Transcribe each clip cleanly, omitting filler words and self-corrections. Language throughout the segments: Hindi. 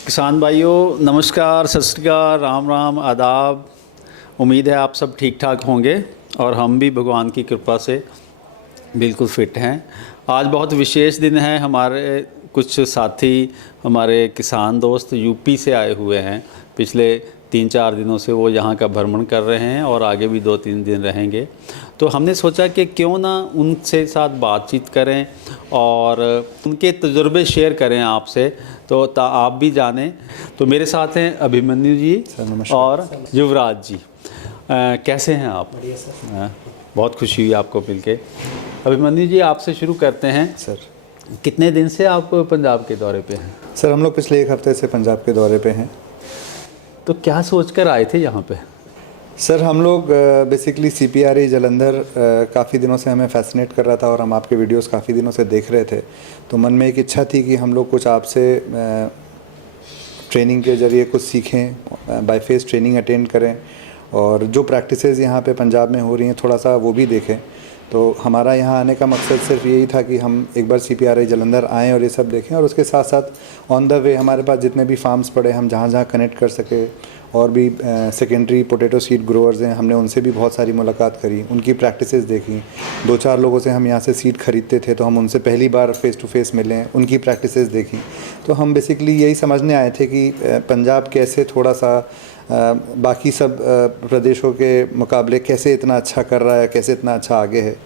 किसान भाइयों नमस्कार, सत श्री अकाल, राम राम, आदाब। उम्मीद है आप सब ठीक ठाक होंगे और हम भी भगवान की कृपा से बिल्कुल फिट हैं। आज बहुत विशेष दिन है। हमारे कुछ साथी, हमारे किसान दोस्त यूपी से आए हुए हैं। पिछले 3-4 दिनों से वो यहाँ का भ्रमण कर रहे हैं और आगे भी 2-3 दिन रहेंगे। तो हमने सोचा कि क्यों ना उनसे साथ बातचीत करें और उनके तजुर्बे शेयर करें आपसे, तो आप भी जानें। तो मेरे साथ हैं अभिमन्यु जी और युवराज जी। कैसे हैं आप? बढ़िया सर। बहुत खुशी हुई आपको मिलके। अभिमन्यु जी, आपसे शुरू करते हैं। सर, कितने दिन से आप पंजाब के दौरे पे हैं? सर हम लोग पिछले 1 हफ्ते से पंजाब के दौरे पे हैं। तो क्या सोचकर आए थे यहाँ पे? सर हम लोग बेसिकली CPRE जलंधर काफ़ी दिनों से हमें फैसिनेट कर रहा था और हम आपके वीडियोस काफ़ी दिनों से देख रहे थे। तो मन में एक इच्छा थी कि हम लोग कुछ आपसे ट्रेनिंग के ज़रिए कुछ सीखें, बाय फेस ट्रेनिंग अटेंड करें और जो प्रैक्टिसेस यहाँ पे पंजाब में हो रही हैं थोड़ा सा वो भी देखें। तो हमारा यहाँ आने का मकसद सिर्फ यही था कि हम एक बार CPRE जलंधर आएँ और ये सब देखें, और उसके साथ साथ ऑन द वे हमारे पास जितने भी फार्म्स पड़े हम जहाँ जहाँ कनेक्ट कर सके, और भी सेकेंडरी पोटैटो सीड ग्रोअर्स हैं, हमने उनसे भी बहुत सारी मुलाकात करी, उनकी प्रैक्टिसेस देखी। 2-4 लोगों से हम यहाँ से सीड खरीदते थे तो हम उनसे पहली बार फेस टू फेस मिले, उनकी प्रैक्टिसेस देखी। तो हम बेसिकली यही समझने आए थे कि पंजाब कैसे थोड़ा सा बाकी सब प्रदेशों के मुकाबले कैसे इतना अच्छा कर रहा है, कैसे इतना अच्छा आगे है,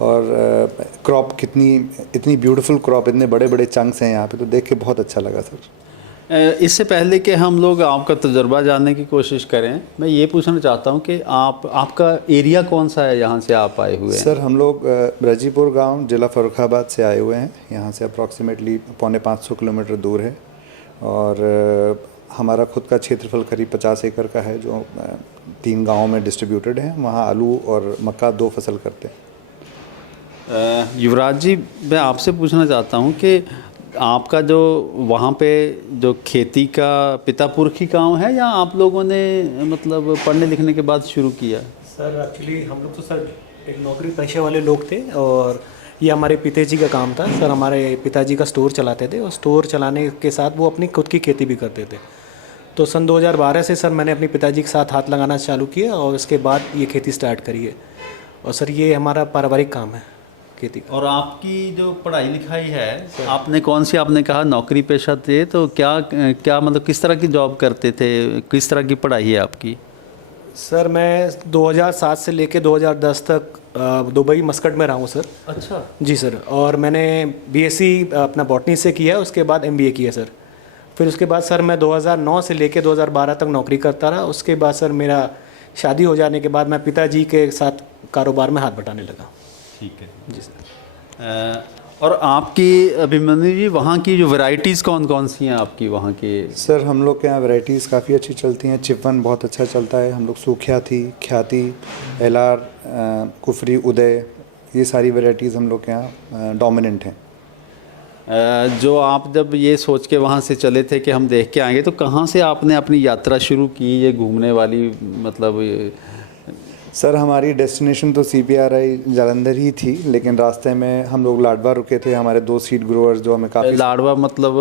और क्रॉप इतनी ब्यूटीफुल क्रॉप, इतने बड़े बड़े चंक्स हैं यहाँ पे, तो देख के बहुत अच्छा लगा सर। इससे पहले कि हम लोग आपका तजुर्बा जानने की कोशिश करें, मैं ये पूछना चाहता हूँ कि आपका एरिया कौन सा है जहाँ से आप आए हुए हैं? सर हम लोग रजीपुर गांव जिला फर्रुखाबाद से आए हुए हैं। यहाँ से अप्रॉक्सीमेटली 450 किलोमीटर दूर है, और हमारा खुद का क्षेत्रफल करीब 50 एकड़ का है, जो 3 गाँवों में डिस्ट्रीब्यूटेड है। वहाँ आलू और मक्का 2 फसल करते हैं। युवराज जी, मैं आपसे पूछना चाहता हूँ कि आपका जो वहाँ पे जो खेती का पिता पुरखी काम है, या आप लोगों ने मतलब पढ़ने लिखने के बाद शुरू किया? सर एक्चुअली हम लोग तो सर एक नौकरी पेशे वाले लोग थे, और ये हमारे पिताजी का काम था। सर हमारे पिताजी का स्टोर चलाते थे, और स्टोर चलाने के साथ वो अपनी खुद की खेती भी करते थे। तो सन 2012 से सर मैंने अपने पिताजी के साथ हाथ लगाना चालू किया, और उसके बाद ये खेती स्टार्ट करी है। और सर ये हमारा पारिवारिक काम है खेती। और आपकी जो पढ़ाई लिखाई है, आपने कौन सी, आपने कहा नौकरी पेशा थे, तो क्या मतलब किस तरह की जॉब करते थे, किस तरह की पढ़ाई है आपकी? सर मैं 2007 से लेके 2010 तक दुबई मस्कट में रहा हूँ सर। अच्छा जी सर। और मैंने BSc अपना बॉटनी से किया, उसके बाद MBA किया सर। फिर उसके बाद सर मैं 2009 से लेके 2012 तक नौकरी करता रहा। उसके बाद सर मेरा शादी हो जाने के बाद मैं पिताजी के साथ कारोबार में हाथ बटाने लगा। ठीक है जी सर। और आपकी अभिमन्यु जी, वहाँ की जो वैरायटीज़ कौन कौन सी हैं आपकी वहाँ की? सर हम लोग के यहाँ वैरायटीज़ काफ़ी अच्छी चलती हैं। चिपवन बहुत अच्छा चलता है। हम लोग सूख्या थी, ख्याति, LR, कुफरी, उदय, ये सारी वैरायटीज़ हम लोग के यहाँ डोमिनेंट हैं। जो आप जब ये सोच के वहाँ से चले थे कि हम देख के आएंगे, तो कहाँ से आपने अपनी यात्रा शुरू की ये घूमने वाली? मतलब सर हमारी डेस्टिनेशन तो CPRE जलंधर ही थी, लेकिन रास्ते में हम लोग लाडवा रुके थे। हमारे 2 सीड ग्रोअर्स जो हमें काफ़ी, लाडवा मतलब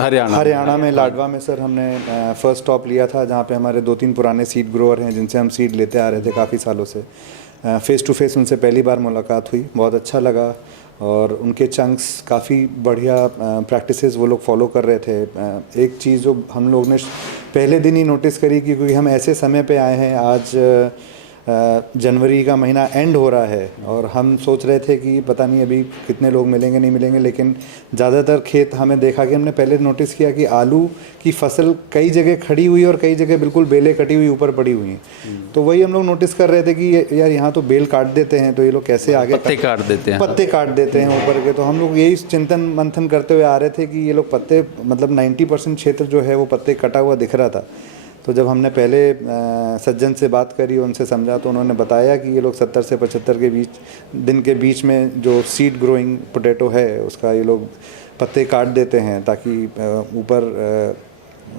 हरियाणा में लाडवा में सर हमने फर्स्ट स्टॉप लिया था, जहाँ पे हमारे 2-3 पुराने सीड ग्रोअर हैं जिनसे हम सीड लेते आ रहे थे काफ़ी सालों से। फेस टू फेस उनसे पहली बार मुलाकात हुई, बहुत अच्छा लगा, और उनके चंक्स काफ़ी बढ़िया प्रैक्टिसेस वो लोग फॉलो कर रहे थे। एक चीज़ जो हम लोग ने पहले दिन ही नोटिस करी, क्योंकि हम ऐसे समय पे आए हैं, आज जनवरी का महीना एंड हो रहा है, और हम सोच रहे थे कि पता नहीं अभी कितने लोग मिलेंगे नहीं मिलेंगे, लेकिन ज़्यादातर खेत हमें देखा कि हमने पहले नोटिस किया कि आलू की फसल कई जगह खड़ी हुई और कई जगह बिल्कुल बेलें कटी हुई ऊपर पड़ी हुई हैं। तो वही हम लोग नोटिस कर रहे थे कि यार यहाँ तो बेल काट देते हैं, तो ये लोग कैसे आगे पत्ते काट देते हैं ऊपर के। तो हम लोग यही चिंतन मंथन करते हुए आ रहे थे कि ये लोग पत्ते, मतलब 90% क्षेत्र जो है वो पत्ते कटा हुआ दिख रहा था। तो जब हमने पहले सज्जन से बात करी, उनसे समझा, तो उन्होंने बताया कि ये लोग 70 से 75 दिन के बीच में जो सीड ग्रोइंग पोटैटो है उसका ये लोग पत्ते काट देते हैं, ताकि ऊपर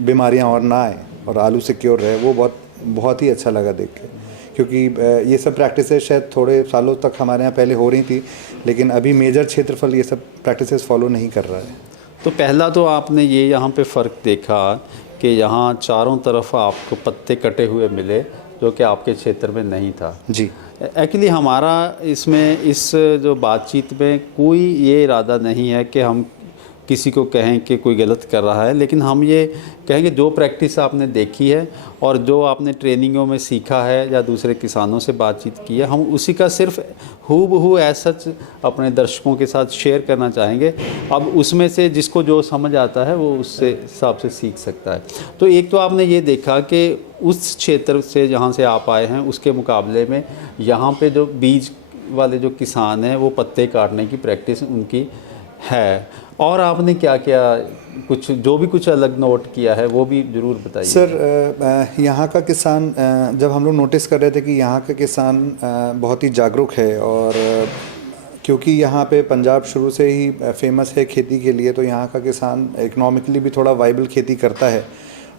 बीमारियां और ना आए और आलू सिक्योर रहे। वो बहुत ही अच्छा लगा देख के, क्योंकि ये सब प्रैक्टिसेस शायद थोड़े सालों तक हमारे यहाँ पहले हो रही थी, लेकिन अभी मेजर क्षेत्रफल ये सब प्रैक्टिसेस फॉलो नहीं कर रहा है। तो पहला तो आपने ये यहाँ पे फ़र्क देखा कि यहाँ चारों तरफ आपको पत्ते कटे हुए मिले, जो कि आपके क्षेत्र में नहीं था। जी। एक्चुअली हमारा इसमें इस जो बातचीत में कोई ये इरादा नहीं है कि हम किसी को कहें कि कोई गलत कर रहा है, लेकिन हम ये कहेंगे जो प्रैक्टिस आपने देखी है और जो आपने ट्रेनिंगों में सीखा है या दूसरे किसानों से बातचीत की है, हम उसी का सिर्फ हूबहू ऐसा अपने दर्शकों के साथ शेयर करना चाहेंगे। अब उसमें से जिसको जो समझ आता है वो उससे हिसाब से सीख सकता है। तो एक तो आपने ये देखा कि उस क्षेत्र से जहाँ से आप आए हैं उसके मुकाबले में यहाँ पे जो बीज वाले जो किसान हैं वो पत्ते काटने की प्रैक्टिस उनकी है। और आपने क्या क्या कुछ जो भी कुछ अलग नोट किया है वो भी ज़रूर बताइए। सर यहाँ का किसान, जब हम लोग नोटिस कर रहे थे कि यहाँ का किसान बहुत ही जागरूक है, और क्योंकि यहाँ पे पंजाब शुरू से ही फेमस है खेती के लिए, तो यहाँ का किसान इकोनॉमिकली भी थोड़ा वाइबल खेती करता है।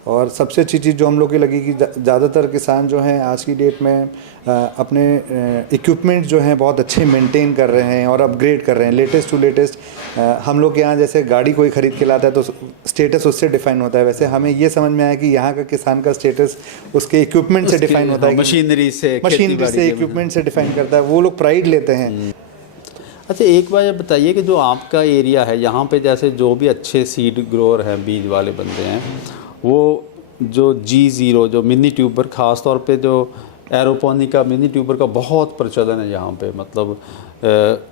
और सबसे अच्छी चीज़ जो हम लोग की लगी कि ज़्यादातर किसान जो हैं आज की डेट में अपने इक्विपमेंट जो हैं बहुत अच्छे मेंटेन कर रहे हैं और अपग्रेड कर रहे हैं, लेटेस्ट टू लेटेस्ट। हम लोग के यहाँ जैसे गाड़ी कोई ख़रीद के लाता है तो स्टेटस उससे डिफाइन होता है, वैसे हमें ये समझ में आया कि यहाँ का किसान का स्टेटस उसके इक्विपमेंट से डिफाइन होता है, मशीनरी से इक्विपमेंट से डिफाइन करता है, वो लोग प्राइड लेते हैं। अच्छा, एक बार ये बताइए कि जो आपका एरिया है यहाँ पे, जैसे जो भी अच्छे सीड ग्रोअर हैं, बीज वाले बंदे हैं, वो जो G0 जो मिनी ट्यूबर, ख़ास तौर पे जो एरोपोनिका मिनी ट्यूबर का बहुत प्रचलन है यहाँ पे, मतलब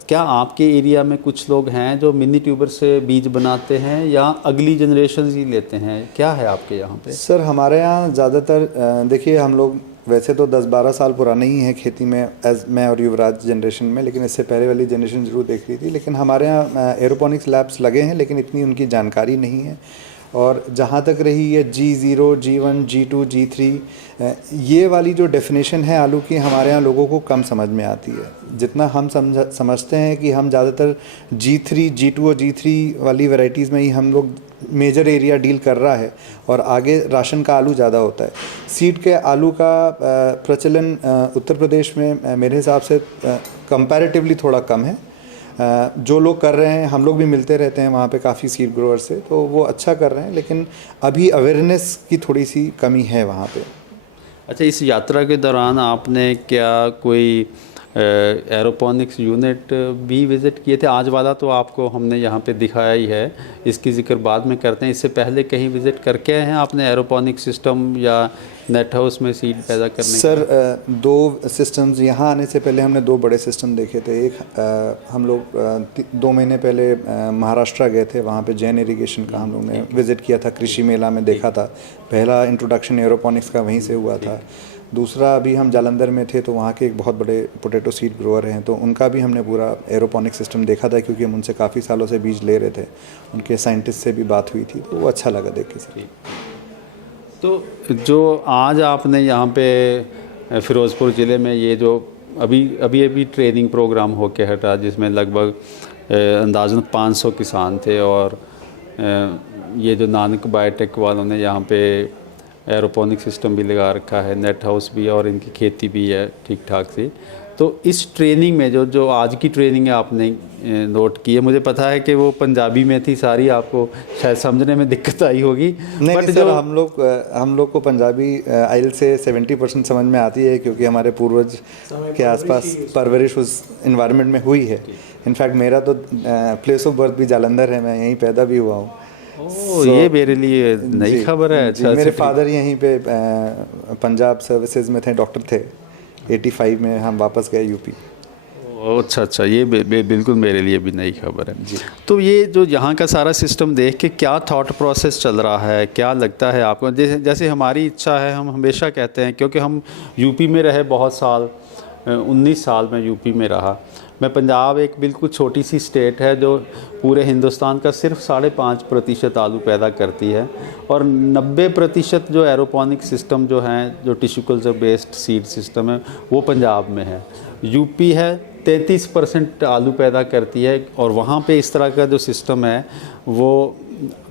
क्या आपके एरिया में कुछ लोग हैं जो मिनी ट्यूबर से बीज बनाते हैं या अगली जनरेशन ही लेते हैं? क्या है आपके यहाँ पे? सर हमारे यहाँ ज़्यादातर देखिए, हम लोग वैसे तो 10-12 साल पुराने ही हैं खेती में, एज मैं और युवराज जनरेशन में, लेकिन इससे पहले वाली जनरेशन ज़रूर देख रही थी। लेकिन हमारे यहाँ एरोपोनिक्स लैब्स लगे हैं, लेकिन इतनी उनकी जानकारी नहीं है। और जहाँ तक रही ये G0, G1, G2, G3, ये वाली जो डेफिनेशन है आलू की, हमारे यहाँ लोगों को कम समझ में आती है। जितना हम समझते हैं कि हम ज़्यादातर G3, G2 और G3 वाली वैरायटीज़ में ही हम लोग मेजर एरिया डील कर रहा है, और आगे राशन का आलू ज़्यादा होता है। सीड के आलू का प्रचलन उत्तर प्रदेश में मेरे हिसाब से कंपैरेटिवली थोड़ा कम है। जो लोग कर रहे हैं, हम लोग भी मिलते रहते हैं वहाँ पे काफ़ी सीड ग्रोअर से, तो वो अच्छा कर रहे हैं, लेकिन अभी अवेयरनेस की थोड़ी सी कमी है वहाँ पे। अच्छा, इस यात्रा के दौरान आपने क्या कोई एरोपोनिक्स यूनिट भी विज़िट किए थे? आज वाला तो आपको हमने यहाँ पे दिखाया ही है, इसकी ज़िक्र बाद में करते हैं। इससे पहले कहीं विज़िट करके आए हैं आपने एरोपोनिक सिस्टम या नेट हाउस में सीड पैदा करने? सर 2 सिस्टम्स, यहाँ आने से पहले हमने 2 बड़े सिस्टम देखे थे। एक हम लोग 2 महीने पहले महाराष्ट्र गए थे, वहाँ पे जैन इरिगेशन का हम लोग ने विज़िट किया था, कृषि मेला में देखा था। पहला इंट्रोडक्शन एरोपोनिक्स का वहीं से हुआ था। दूसरा अभी हम जालंधर में थे, तो वहाँ के एक बहुत बड़े पोटैटो सीड ग्रोअर हैं, तो उनका भी हमने पूरा एरोपोनिक सिस्टम देखा था, क्योंकि हम उनसे काफ़ी सालों से बीज ले रहे थे। उनके साइंटिस्ट से भी बात हुई थी, तो वो अच्छा लगा देख के सर। तो जो आज आपने यहाँ पे फ़िरोज़पुर ज़िले में ये जो अभी ट्रेनिंग प्रोग्राम होके हटा, जिसमें लगभग अंदाज़न 500 किसान थे, और ये जो नानक बायोटेक वालों ने यहाँ पे एरोपोनिक सिस्टम भी लगा रखा है, नेट हाउस भी, और इनकी खेती भी है ठीक ठाक सी। तो इस ट्रेनिंग में जो आज की ट्रेनिंग है आपने नोट की है, मुझे पता है कि वो पंजाबी में थी सारी, आपको शायद समझने में दिक्कत आई होगी। नहीं सर, हम लोग को पंजाबी आइल से 70% समझ में आती है, क्योंकि हमारे पूर्वज के आसपास परवरिश उस इन्वायरमेंट में हुई है। इनफैक्ट मेरा तो प्लेस ऑफ बर्थ भी जालंधर है, मैं यहीं पैदा भी हुआ हूँ। ये मेरे लिए नई खबर है। अच्छा, मेरे फादर यहीं पे पंजाब सर्विसेज में थे, डॉक्टर थे। 85 में हम वापस गए यूपी। अच्छा, ये बिल्कुल मेरे लिए भी नई खबर है जी। तो ये जो यहाँ का सारा सिस्टम देख के क्या थॉट प्रोसेस चल रहा है, क्या लगता है आपको? जैसे हमारी इच्छा है, हम हमेशा कहते हैं, क्योंकि हम यूपी में रहे बहुत साल, 19 साल में यूपी में रहा मैं। पंजाब एक बिल्कुल छोटी सी स्टेट है जो पूरे हिंदुस्तान का सिर्फ 5.5% आलू पैदा करती है, और 90% जो एरोपोनिक सिस्टम जो हैं, जो tissue culture based seed system है, वो पंजाब में है। यूपी है 33% आलू पैदा करती है, और वहाँ पे इस तरह का जो सिस्टम है वो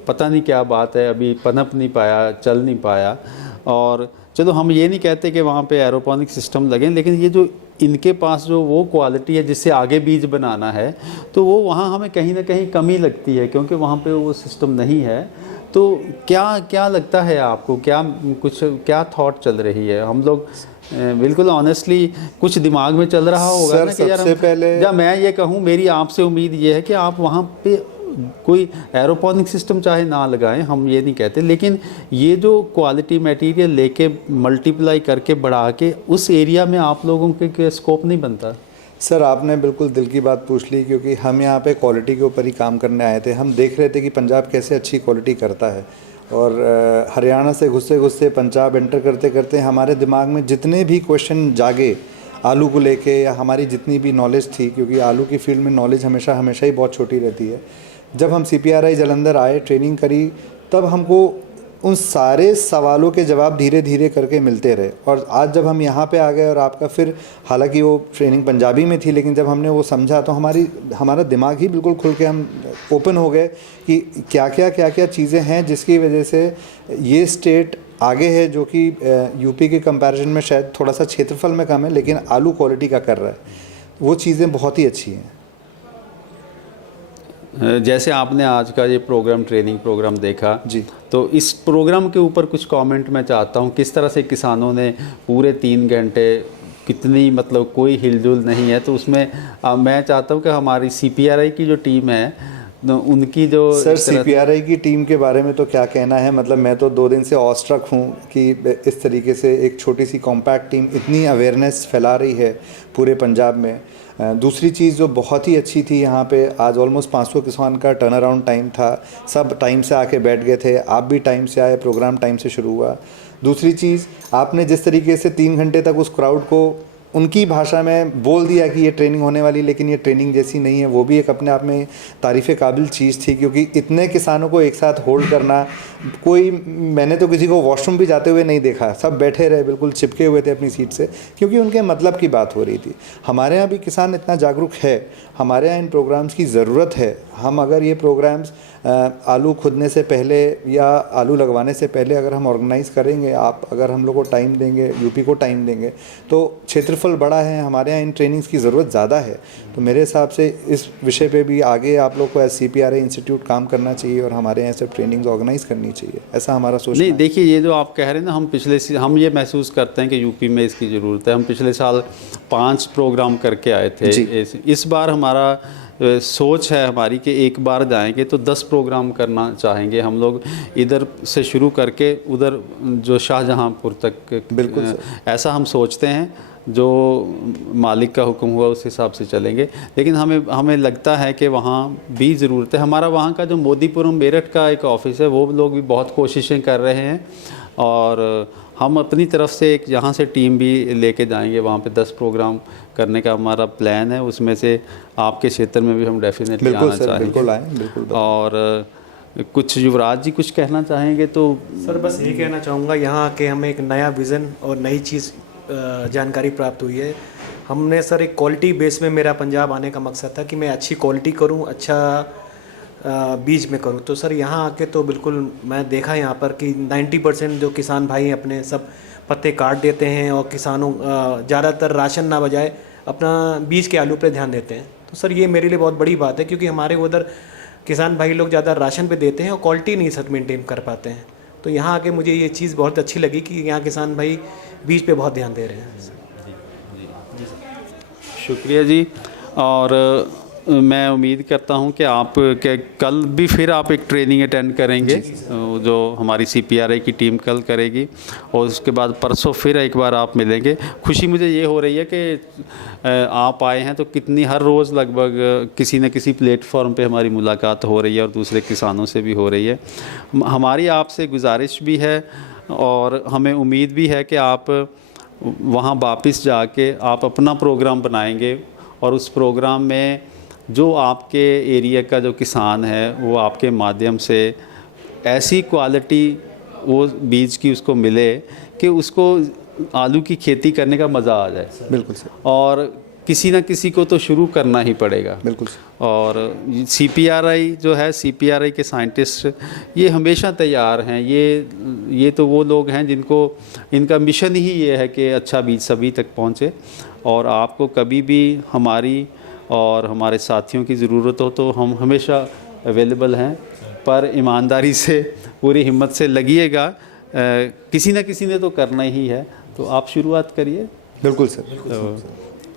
पता नहीं क्या बात है, अभी पनप नहीं पाया, चल नहीं पाया। और चलो हम ये नहीं कहते कि वहाँ पे एरोपोनिक सिस्टम लगें, लेकिन ये जो इनके पास जो वो क्वालिटी है जिससे आगे बीज बनाना है, तो वो वहाँ हमें कहीं ना कहीं कमी लगती है, क्योंकि वहाँ पे वो सिस्टम नहीं है। तो क्या क्या लगता है आपको, क्या थॉट चल रही है? हम लोग बिल्कुल ऑनेस्टली कुछ दिमाग में चल रहा होगा सर, ना कि यार सबसे पहले या मैं ये कहूँ, मेरी आपसे उम्मीद ये है कि आप वहाँ पे कोई एरोपोनिक सिस्टम चाहे ना लगाएं, हम ये नहीं कहते, लेकिन ये जो क्वालिटी मटेरियल लेके मल्टीप्लाई करके बढ़ा के उस एरिया में आप लोगों के स्कोप नहीं बनता? सर, आपने बिल्कुल दिल की बात पूछ ली, क्योंकि हम यहाँ पे क्वालिटी के ऊपर ही काम करने आए थे। हम देख रहे थे कि पंजाब कैसे अच्छी क्वालिटी करता है, और हरियाणा से घुसते घुसते पंजाब एंटर करते करते हमारे दिमाग में जितने भी क्वेश्चन जागे आलू को लेके, या हमारी जितनी भी नॉलेज थी, क्योंकि आलू की फील्ड में नॉलेज हमेशा ही बहुत छोटी रहती है। जब हम CPRI जालंधर आए, ट्रेनिंग करी, तब हमको उन सारे सवालों के जवाब धीरे धीरे करके मिलते रहे। और आज जब हम यहाँ पे आ गए और आपका फिर, हालांकि वो ट्रेनिंग पंजाबी में थी, लेकिन जब हमने वो समझा तो हमारा दिमाग ही बिल्कुल खुल के हम ओपन हो गए कि क्या क्या चीज़ें हैं जिसकी वजह से ये स्टेट आगे है, जो कि यूपी के कंपैरिजन में शायद थोड़ा सा क्षेत्रफल में कम है, लेकिन आलू क्वालिटी का कर रहा है। वो चीज़ें बहुत ही अच्छी हैं। जैसे आपने आज का ये प्रोग्राम, ट्रेनिंग प्रोग्राम देखा जी, तो इस प्रोग्राम के ऊपर कुछ कमेंट मैं चाहता हूँ। किस तरह से किसानों ने पूरे 3 घंटे, कितनी मतलब कोई हिलजुल नहीं है, तो उसमें मैं चाहता हूँ कि हमारी CPRI की जो टीम है, तो उनकी जो सर CPRI की टीम के बारे में तो क्या कहना है, मतलब मैं तो 2 दिन से ऑस्ट्रक हूँ कि इस तरीके से एक छोटी सी कॉम्पैक्ट टीम इतनी अवेयरनेस फैला रही है पूरे पंजाब में। दूसरी चीज़ जो बहुत ही अच्छी थी, यहाँ पे आज ऑलमोस्ट 500 किसान का टर्न अराउंड टाइम था। सब टाइम से आके बैठ गए थे, आप भी टाइम से आए, प्रोग्राम टाइम से शुरू हुआ। दूसरी चीज़, आपने जिस तरीके से 3 घंटे तक उस क्राउड को उनकी भाषा में बोल दिया कि ये ट्रेनिंग होने वाली, लेकिन ये ट्रेनिंग जैसी नहीं है, वो भी एक अपने आप में तारीफ़ काबिल चीज़ थी। क्योंकि इतने किसानों को एक साथ होल्ड करना, मैंने तो किसी को वॉशरूम भी जाते हुए नहीं देखा, सब बैठे रहे, बिल्कुल चिपके हुए थे अपनी सीट से, क्योंकि उनके मतलब की बात हो रही थी। हमारे यहाँ भी किसान इतना जागरूक है, हमारे यहाँ इन प्रोग्राम्स की ज़रूरत है। हम अगर ये प्रोग्राम्स आलू खुदने से पहले या आलू लगवाने से पहले अगर हम ऑर्गेनाइज़ करेंगे, आप अगर हम लोग को टाइम देंगे, यूपी को टाइम देंगे, तो क्षेत्रफल बड़ा है, हमारे यहाँ इन ट्रेनिंग्स की ज़रूरत ज़्यादा है। तो मेरे हिसाब से इस विषय पे भी आगे आप लोग को एज CPRI इंस्टीट्यूट काम करना चाहिए, और हमारे यहाँ से ट्रेनिंग्स ऑर्गेनाइज़ करनी चाहिए, ऐसा हमारा सोचना नहीं। है। देखिए, ये जो आप कह रहे हैं ना, हम ये महसूस करते हैं कि यूपी में इसकी ज़रूरत है। हम पिछले साल 5 प्रोग्राम करके आए थे। इस बार हमारा सोच है हमारी कि एक बार जाएंगे तो 10 प्रोग्राम करना चाहेंगे हम लोग, इधर से शुरू करके उधर जो शाहजहांपुर तक। बिल्कुल ऐसा हम सोचते हैं, जो मालिक का हुक्म हुआ उस हिसाब से चलेंगे। लेकिन हमें लगता है कि वहाँ भी ज़रूरत है। हमारा वहाँ का जो मोदीपुरम मेरठ का एक ऑफिस है, वो लोग भी बहुत कोशिशें कर रहे हैं, और हम अपनी तरफ से एक यहाँ से टीम भी लेके जाएंगे वहाँ पे। 10 प्रोग्राम करने का हमारा प्लान है, उसमें से आपके क्षेत्र में भी हम डेफिनेटली आना चाहेंगे। बिल्कुल आएँ, बिल्कुल। और कुछ युवराज जी कुछ कहना चाहेंगे? तो सर बस ये कहना चाहूँगा, यहाँ आके हमें एक नया विज़न और नई चीज़ जानकारी प्राप्त हुई है। हमने सर एक क्वालिटी बेस में, मेरा पंजाब आने का मकसद था कि मैं अच्छी क्वालिटी करूँ, अच्छा बीज में करूँ। तो सर यहाँ आके तो बिल्कुल मैं देखा यहाँ पर कि 90% जो किसान भाई अपने सब पत्ते काट देते हैं, और किसानों ज़्यादातर राशन ना बजाय अपना बीज के आलू पे ध्यान देते हैं। तो सर ये मेरे लिए बहुत बड़ी बात है, क्योंकि हमारे उधर किसान भाई लोग ज़्यादा राशन पे देते हैं और क्वालिटी नहीं सर मेंटेन कर पाते हैं। तो यहाँ आके मुझे ये चीज़ बहुत अच्छी लगी कि यहाँ किसान भाई बीज पे बहुत ध्यान दे रहे हैं। शुक्रिया जी। और मैं उम्मीद करता हूं कि आप कल भी फिर आप एक ट्रेनिंग अटेंड करेंगे, जो हमारी CPRI की टीम कल करेगी, और उसके बाद परसों फिर एक बार आप मिलेंगे। खुशी मुझे ये हो रही है कि आप आए हैं, तो कितनी हर रोज़ लगभग किसी न किसी प्लेटफॉर्म पे हमारी मुलाकात हो रही है, और दूसरे किसानों से भी हो रही है। हमारी आपसे गुजारिश भी है, और हमें उम्मीद भी है कि आप वहाँ वापस जाके आप अपना प्रोग्राम बनाएंगे, और उस प्रोग्राम में जो आपके एरिया का जो किसान है, वो आपके माध्यम से ऐसी क्वालिटी वो बीज की उसको मिले कि उसको आलू की खेती करने का मज़ा आ जाए। बिल्कुल सर। और किसी ना किसी को तो शुरू करना ही पड़ेगा। बिल्कुल। और CPRI जो है, CPRI के साइंटिस्ट ये हमेशा तैयार हैं। ये तो वो लोग हैं जिनको इनका मिशन ही ये है कि अच्छा बीज सभी तक पहुंचे। और आपको कभी भी हमारी और हमारे साथियों की ज़रूरत हो तो हम हमेशा अवेलेबल हैं, पर ईमानदारी से पूरी हिम्मत से लगिएगा। किसी न किसी ने तो करना ही है, तो आप शुरुआत करिए। बिल्कुल सर। तो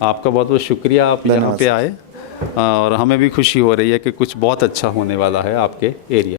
आपका बहुत बहुत शुक्रिया, आप यहाँ पे आए और हमें भी खुशी हो रही है कि कुछ बहुत अच्छा होने वाला है आपके एरिया।